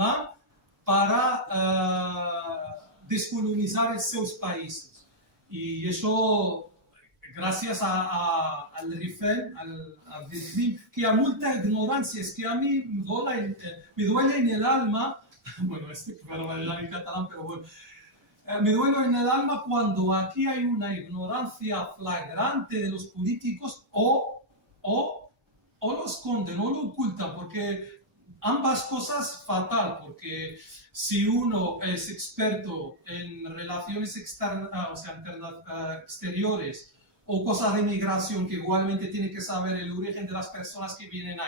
¿no? Para descolonizar sus países. Y eso, gracias al RIFEL, al DICRIM, que a mucha ignorancia, es que a mí me duele en el alma, bueno, en catalán, pero bueno, me duele en el alma cuando aquí hay una ignorancia flagrante de los políticos o lo esconden o lo ocultan, porque ambas cosas fatal, porque si uno es experto en relaciones exteriores o cosas de migración, que igualmente tiene que saber el origen de las personas que vienen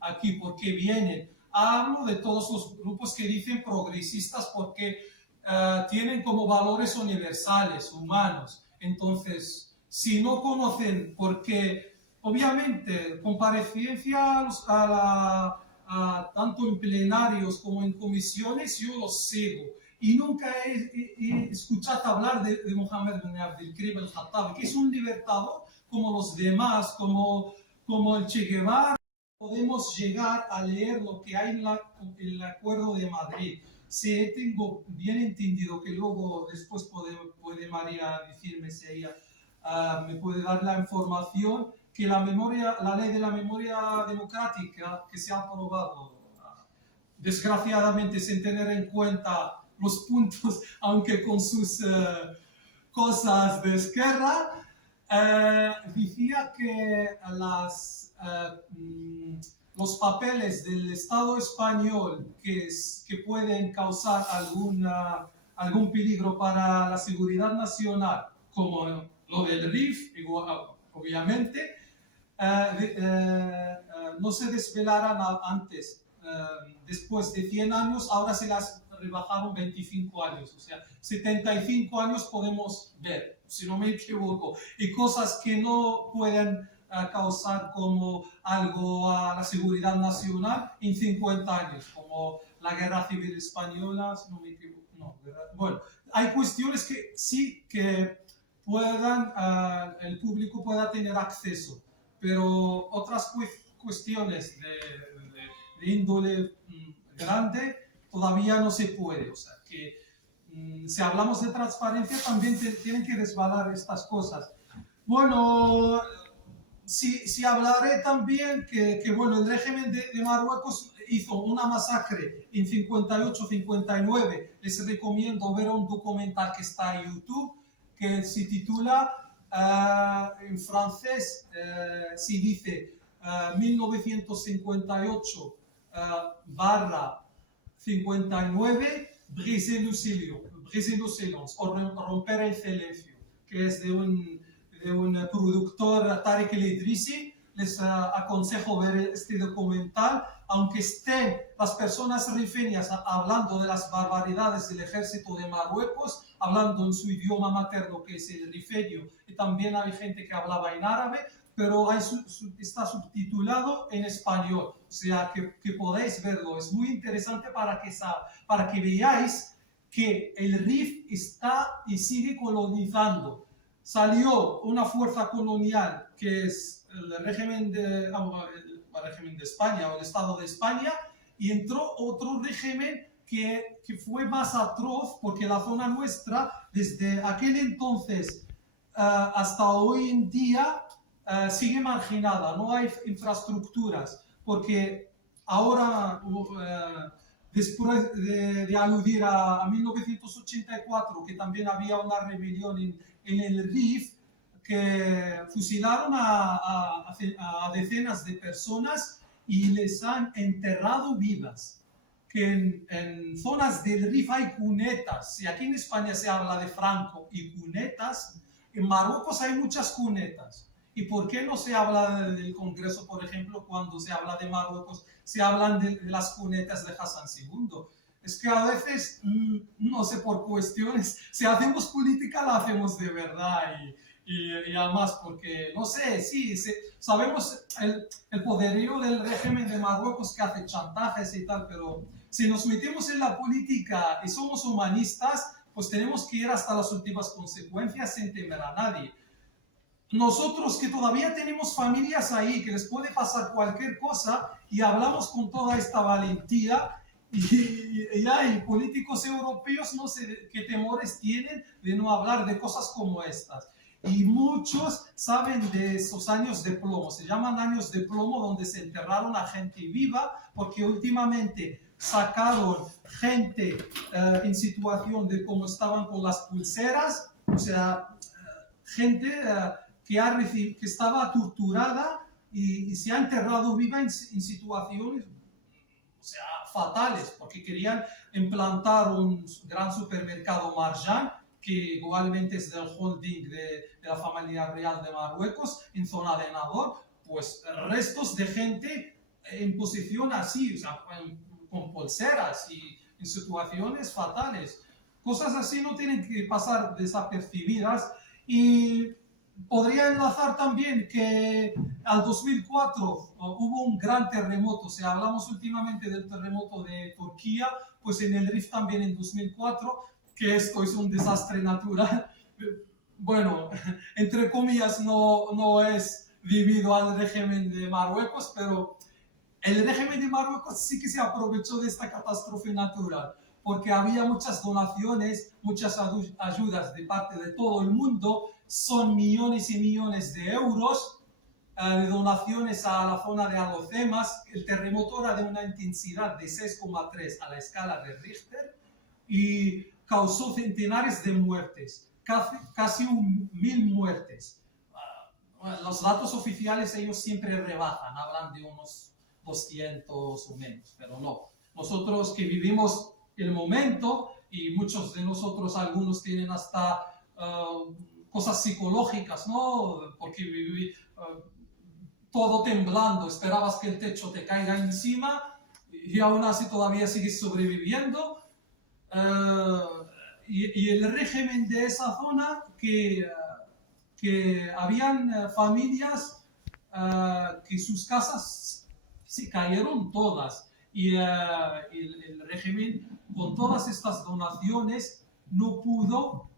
aquí, por qué vienen. Hablo de todos los grupos que dicen progresistas porque tienen como valores universales, humanos. Entonces, si no conocen, porque obviamente comparecencia tanto en plenarios como en comisiones, yo los sigo. Y nunca he escuchado hablar de Mohammed bin Abdelkrim el-Khattabi, que es un libertador como los demás, como el Che Guevara. Podemos llegar a leer lo que hay en el Acuerdo de Madrid. Si tengo bien entendido, que luego después puede María decirme si ella me puede dar la información, que la ley de la memoria democrática que se ha aprobado, desgraciadamente sin tener en cuenta los puntos, aunque con sus cosas de izquierda, decía que los papeles del Estado español que pueden causar algún peligro para la seguridad nacional, como lo del RIF, obviamente, no se desvelarán antes. Después de 100 años, ahora se las rebajaron 25 años, o sea, 75 años podemos ver, si no me equivoco, y cosas que no pueden causar como algo a la seguridad nacional en 50 años, como la Guerra Civil Española, si no me equivoco, bueno, hay cuestiones que sí que el público pueda tener acceso, pero otras cuestiones de índole grande todavía no se puede. O sea, que si hablamos de transparencia también tienen que desvelar estas cosas. Bueno, sí hablaré también que bueno, el régimen de Marruecos hizo una masacre en 58-59. Les recomiendo ver un documental que está en YouTube, que se titula, en francés, se dice 1958 barra 59, briser le silence, o romper el silencio, que es de un productor, Tarek El Idrissi. Les aconsejo ver este documental, aunque estén las personas rifeñas hablando de las barbaridades del ejército de Marruecos, hablando en su idioma materno, que es el rifeño, y también hay gente que hablaba en árabe, pero está subtitulado en español, o sea que podéis verlo. Es muy interesante para que veáis que el RIF está y sigue colonizando. Salió una fuerza colonial que es el régimen de España o el Estado de España, y entró otro régimen que fue más atroz, porque la zona nuestra desde aquel entonces hasta hoy en día sigue marginada, no hay infraestructuras, porque ahora, después de aludir a 1984, que también había una rebelión en el RIF, que fusilaron a decenas de personas y les han enterrado vivas. Que en zonas del RIF hay cunetas. Si aquí en España se habla de Franco y cunetas, en Marruecos hay muchas cunetas. ¿Y por qué no se habla del Congreso, por ejemplo, cuando se habla de Marruecos, se hablan de las cunetas de Hassan II? Es que a veces, no sé, por cuestiones, si hacemos política la hacemos de verdad, y además porque, no sé, sí, sabemos el poderío del régimen de Marruecos, que hace chantajes y tal, pero si nos metemos en la política y somos humanistas, pues tenemos que ir hasta las últimas consecuencias sin temer a nadie. Nosotros que todavía tenemos familias ahí, que les puede pasar cualquier cosa, y hablamos con toda esta valentía, y políticos europeos no sé qué temores tienen de no hablar de cosas como estas. Y muchos saben de esos años de plomo, se llaman años de plomo, donde se enterraron a gente viva, porque últimamente sacaron gente en situación de cómo estaban con las pulseras, o sea, gente que estaba torturada y se ha enterrado viva en situaciones, o sea, fatales, porque querían implantar un gran supermercado Marjan, que igualmente es del holding de la familia real de Marruecos, en zona de Nador, pues restos de gente en posición así, o sea, con pulseras y en situaciones fatales. Cosas así no tienen que pasar desapercibidas. Y podría enlazar también que al 2004 hubo un gran terremoto, o sea, hablamos últimamente del terremoto de Turquía, pues en el Rif también en 2004, que esto es un desastre natural. Bueno, entre comillas, no es debido al régimen de Marruecos, pero el régimen de Marruecos sí que se aprovechó de esta catástrofe natural, porque había muchas donaciones, muchas ayudas de parte de todo el mundo, son millones y millones de euros de donaciones a la zona de Alhucemas. El terremoto era de una intensidad de 6,3 a la escala de Richter y causó centenares de muertes, casi 1.000 muertes. Los datos oficiales ellos siempre rebajan, hablan de unos 200 o menos, pero no. Nosotros que vivimos el momento, y muchos de nosotros, algunos tienen hasta cosas psicológicas, ¿no? Porque todo temblando, esperabas que el techo te caiga encima y aún así todavía sigues sobreviviendo. Y el régimen de esa zona que habían familias que sus casas se cayeron todas y el régimen con todas estas donaciones no pudo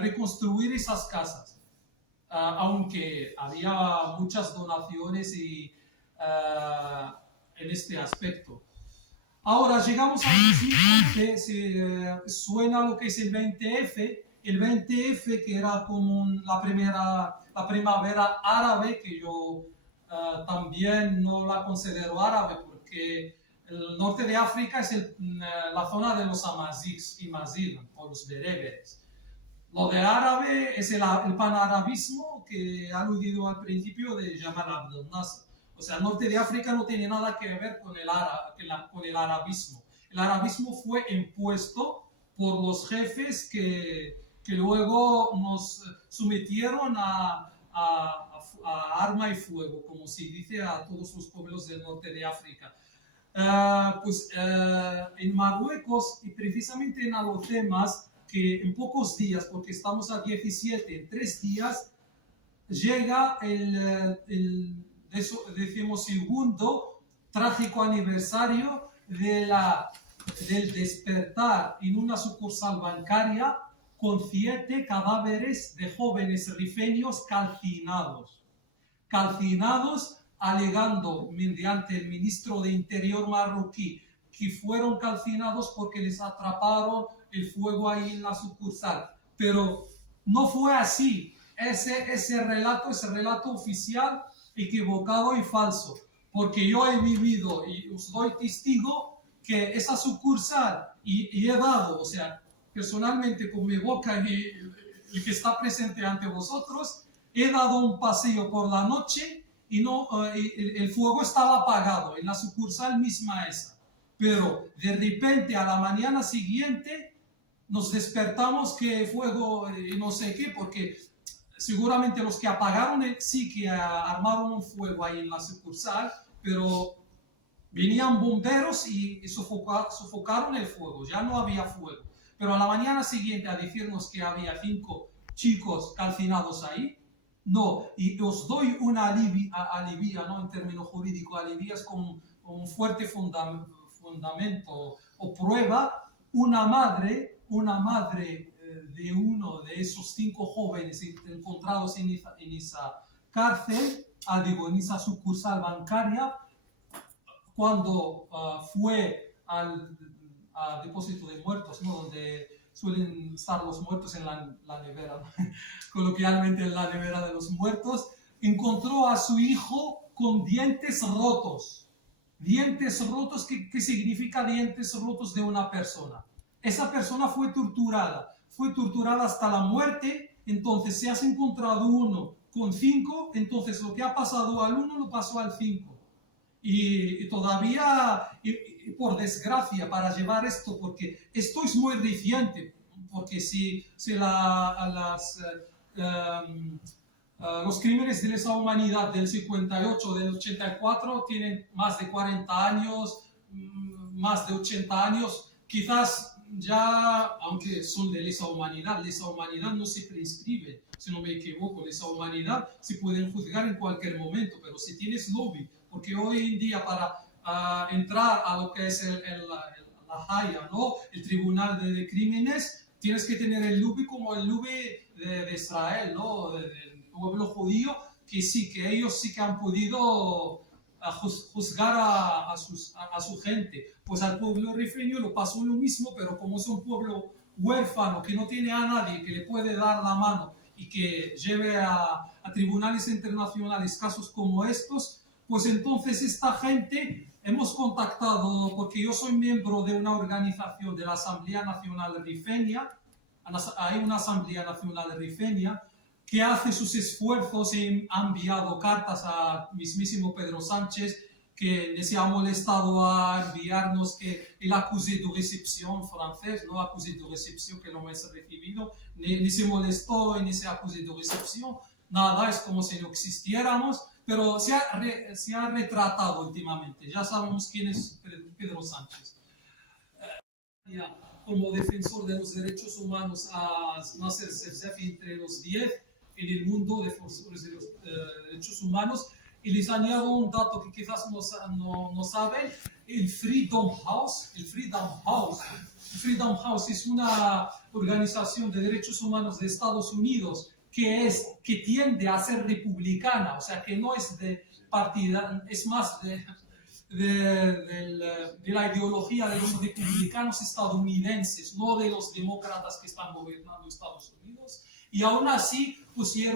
reconstruir esas casas, aunque había muchas donaciones en este aspecto. Ahora llegamos al 2011, suena lo que es el 20F, el 20F que era como la primavera árabe, que yo también no la considero árabe, porque el norte de África es la zona de los amazighs y mazid, o los bereberes. Lo de árabe es el panarabismo que he aludido al principio de Jamal Abdel Nasser. O sea, el norte de África no tiene nada que ver con el arabismo. El arabismo fue impuesto por los jefes que luego nos sometieron a arma y fuego, como se dice a todos los pueblos del norte de África. En Marruecos y precisamente en Alhucemas, que en pocos días, porque estamos a 17, en 3 días, llega el 12º trágico aniversario del despertar en una sucursal bancaria con 7 cadáveres de jóvenes rifeños calcinados, alegando mediante el ministro de Interior marroquí que fueron calcinados porque les atraparon el fuego ahí en la sucursal. Pero no fue así. Ese relato oficial equivocado y falso, porque yo he vivido y os doy testigo que esa sucursal y he dado, o sea, personalmente con mi boca y el que está presente ante vosotros, he dado un paseo por la noche y el fuego estaba apagado en la sucursal misma esa, pero de repente a la mañana siguiente nos despertamos que fuego no sé qué, porque seguramente los que apagaron sí que armaron un fuego ahí en la sucursal, pero venían bomberos y sofocaron el fuego, ya no había fuego. Pero a la mañana siguiente a decirnos que había 5 chicos calcinados ahí, no. Y os doy una alivia, ¿no? En términos jurídicos, alivia es con un fuerte fundamento o prueba. Una madre de uno de esos 5 jóvenes encontrados en esa cárcel, en esa sucursal bancaria, cuando fue al depósito de muertos, ¿no? Donde suelen estar los muertos en la nevera, ¿no? Coloquialmente en la nevera de los muertos, encontró a su hijo con dientes rotos. Dientes rotos, ¿qué significa dientes rotos de una persona? Esa persona fue torturada hasta la muerte. Entonces, si has encontrado uno con 5, entonces lo que ha pasado al 1 lo pasó al 5. Y todavía, por desgracia, para llevar esto, porque esto es muy reciente, porque si los crímenes de lesa humanidad del 58, del 84 tienen más de 40 años, más de 80 años, quizás ya, aunque son de lesa humanidad no se prescribe, si no me equivoco, lesa humanidad se pueden juzgar en cualquier momento, pero si tienes lobby, porque hoy en día para entrar a lo que es la Haya, ¿no? El Tribunal de Crímenes, tienes que tener el lobby como el lobby de Israel, ¿no? Del pueblo judío, que sí, que ellos sí que han podido juzgar a su gente. Pues al pueblo rifeño lo pasó lo mismo, pero como es un pueblo huérfano, que no tiene a nadie que le puede dar la mano y que lleve a tribunales internacionales casos como estos, pues entonces esta gente hemos contactado, porque yo soy miembro de una organización de la Asamblea Nacional Rifeña, hay una Asamblea Nacional Rifeña que hace sus esfuerzos y ha enviado cartas a mismísimo Pedro Sánchez, que se ha molestado a enviarnos que el accusé de recepción francés, no accusé de recepción que no hemos recibido, ni se molestó en ese accusé de recepción, nada, es como si no existiéramos, pero se ha retratado últimamente, ya sabemos quién es Pedro Sánchez. Como defensor de los derechos humanos a Nasser Sersefi entre los 10 en el mundo de defensores de los derechos humanos. Y les añado un dato que quizás no saben, el Freedom House. El Freedom House es una organización de derechos humanos de Estados Unidos que tiende a ser republicana, o sea, que no es de partida, es más de la ideología de los republicanos estadounidenses, no de los demócratas que están gobernando Estados Unidos, y aún así pusieron